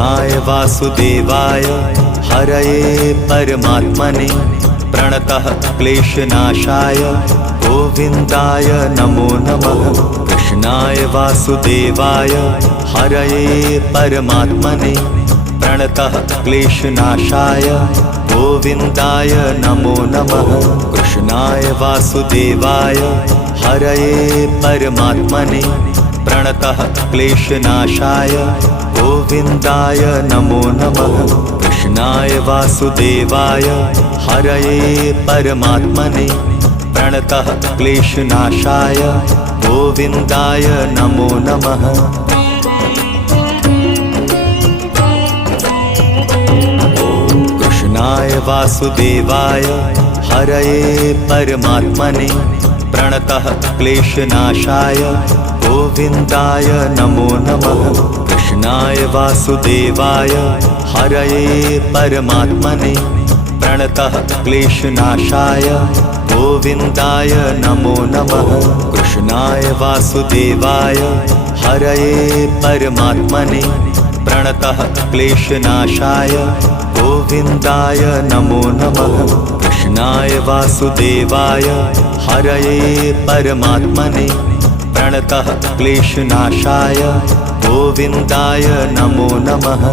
वासुदेवाय हरये परमात्मने प्रणतः क्लेशनाशाय गोविन्दाय नमो नमः। कृष्णाय वासुदेवाय हरये परमात्मने प्रणतः क्लेशनाशाय गोविन्दाय नमो नमः। कृष्णाय वासुदेवाय हरये परमात्मने प्रणतः क्लेशनाशाय गोविन्दाय नमो नमः। कृष्णाय वासुदेवाय हरये परमात्मने प्रणतः क्लेशनाशाय गोविन्दाय नमो नमः। कृष्णाय वासुदेवाय हरये परमात्मने प्रणतः क्लेशनाशाय गोविन्दाय नमो नमः। कृष्णाय वासुदेवाय हरये परमात्मने प्रणतः क्लेशनाशाय गोविन्दाय नमो नमः। कृष्णाय वासुदेवाय हरये परमात्मने प्रणतः क्लेशनाशाय गोविन्दाय नमो नमः। कृष्णाय वासुदेवाय हरये परमात्मने प्रणतः क्लेशनाशाय गोविन्दाय नमो नमः।